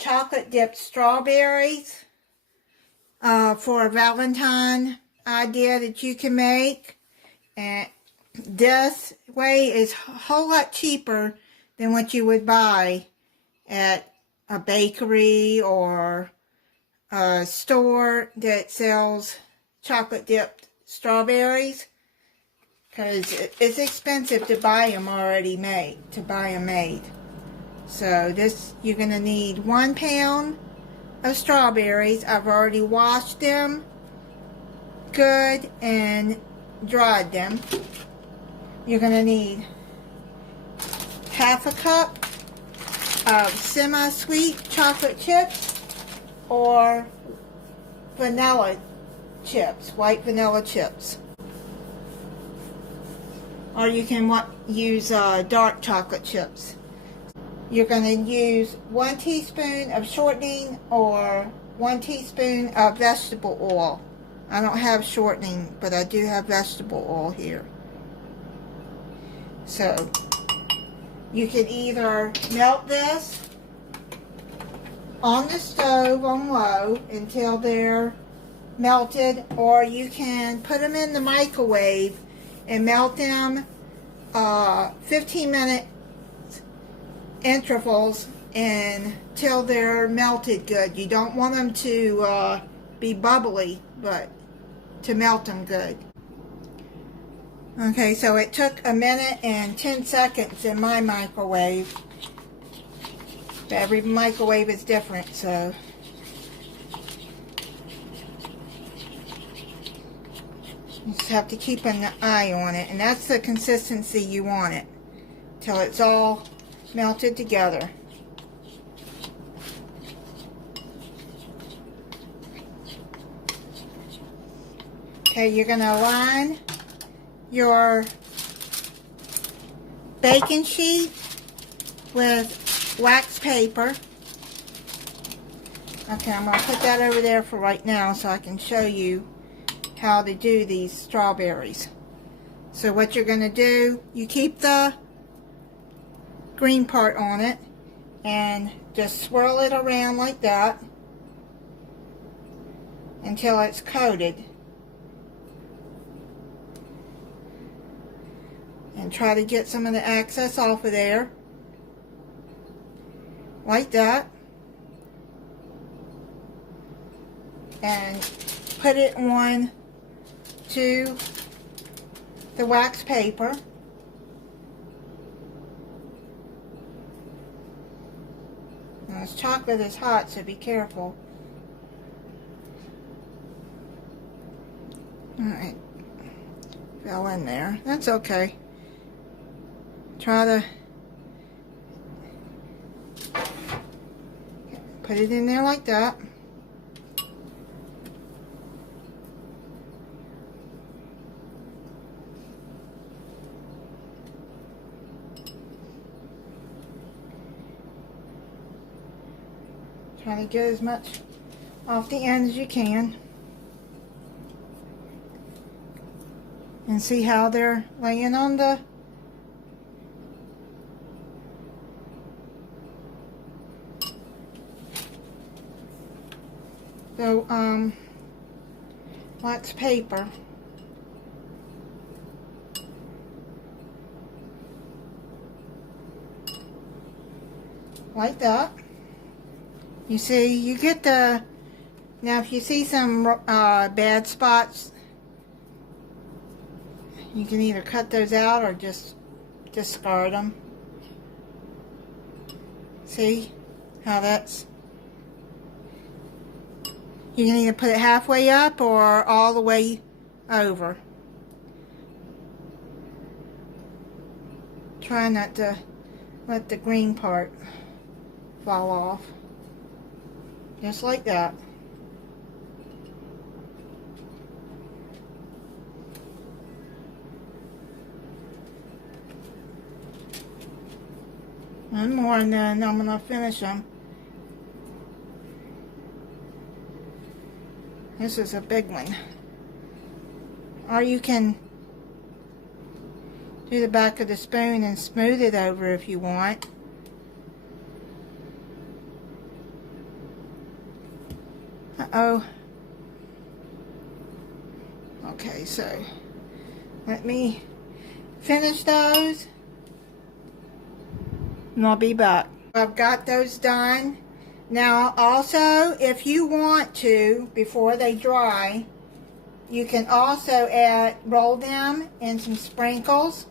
chocolate dipped strawberries for a Valentine idea that you can make. And this way is a whole lot cheaper than what you would buy at a bakery or a store that sells chocolate dipped strawberries, because it's expensive to buy them already made, So this, you're going to need 1 pound of strawberries. I've already washed them good and dried them. You're going to need half a cup of semi-sweet chocolate chips or vanilla chips, white vanilla chips. Or you can use dark chocolate chips. You're going to use 1 teaspoon of shortening or 1 teaspoon of vegetable oil. I don't have shortening, but I do have vegetable oil here. So you can either melt this on the stove on low until they're melted, or you can put them in the microwave and melt them 15-minute intervals until they're melted good. You don't want them to be bubbly, but to melt them good. Okay, so it took 1 minute and 10 seconds in my microwave. But every microwave is different, so you just have to keep an eye on it. And that's the consistency you want it, till it's all melted together. Okay, you're going to line your baking sheet with wax paper. Okay, I'm going to put that over there for right now so I can show you how to do these strawberries. So what you're going to do, you keep the green part on it and just swirl it around like that until it's coated. And try to get some of the excess off of there, like that, and put it on to the wax paper. Now this chocolate is hot, so be careful. Alright, fell in there. That's okay. Try to put it in there like that. Try to get as much off the end as you can. And see how they're laying on the wax paper. Like that. You see, you get the, now if you see some bad spots, you can either cut those out or just discard them. See how that's, you can either put it halfway up or all the way over. Try not to let the green part fall off. Just like that. One more and then I'm going to finish them. This is a big one. Or you can do the back of the spoon and smooth it over if you want. Uh-oh. Okay, so let me finish those and I'll be back. I've got those done. Now also, if you want to, before they dry, you can also roll them in some sprinkles.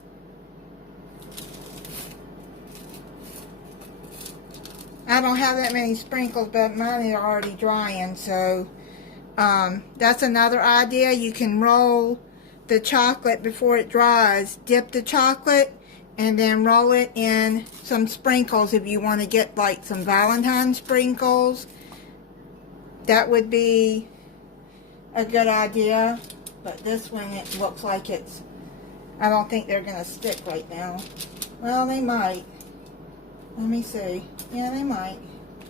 I don't have that many sprinkles, but mine are already drying, so that's another idea. You can roll the chocolate before it dries, dip the chocolate, and then roll it in some sprinkles if you want to get like some Valentine sprinkles. That would be a good idea, but this one, it looks like it's, I don't think they're going to stick right now. Well, they might. Let me see. Yeah, they might.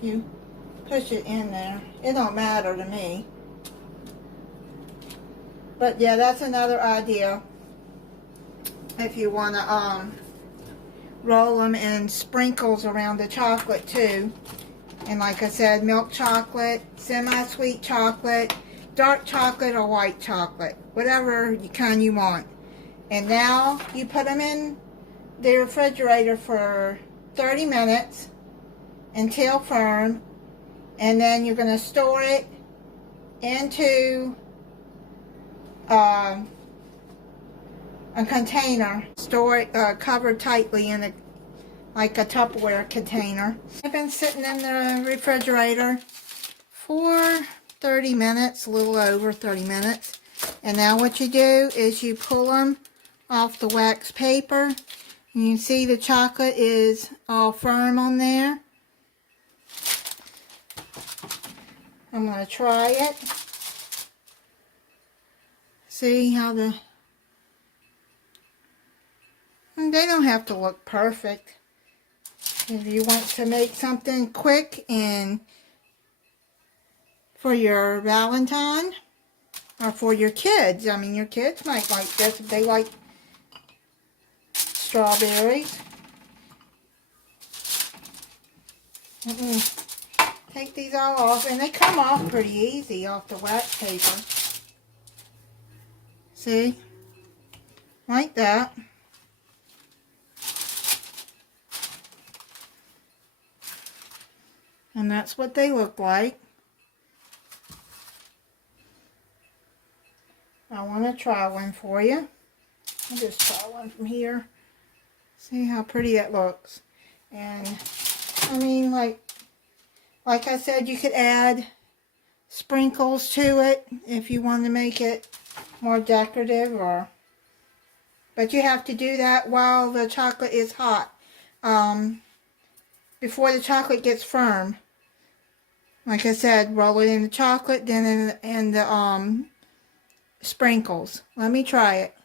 You push it in there. It don't matter to me. But yeah, that's another idea. If you want to roll them in sprinkles around the chocolate too. And like I said, milk chocolate, semi-sweet chocolate, dark chocolate or white chocolate. Whatever kind you want. And now you put them in the refrigerator for 30 minutes until firm, and then you're going to store it into a container. Store it covered tightly in like a Tupperware container. I've been sitting in the refrigerator for 30 minutes, a little over 30 minutes. And now what you do is you pull them off the wax paper. You can see the chocolate is all firm on there. I'm going to try it. See how they don't have to look perfect. If you want to make something quick and for your Valentine or for your kids. I mean, your kids might like this if they like strawberries. Take these all off, and they come off pretty easy off the wax paper. See? Like that. And that's what they look like. I want to try one for you. I'll just try one from here. See how pretty it looks. And I mean, like I said, you could add sprinkles to it if you want to make it more decorative, but you have to do that while the chocolate is hot, before the chocolate gets firm. Like I said, roll it in the chocolate, then in the sprinkles. Let me try it.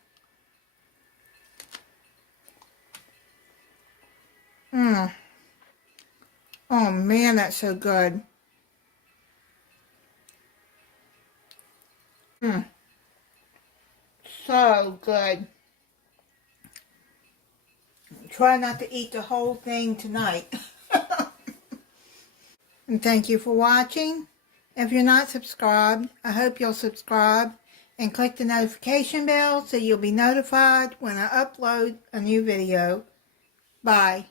Oh man, that's so good. So good. Try not to eat the whole thing tonight. And thank you for watching. If you're not subscribed, I hope you'll subscribe and click the notification bell so you'll be notified when I upload a new video. Bye.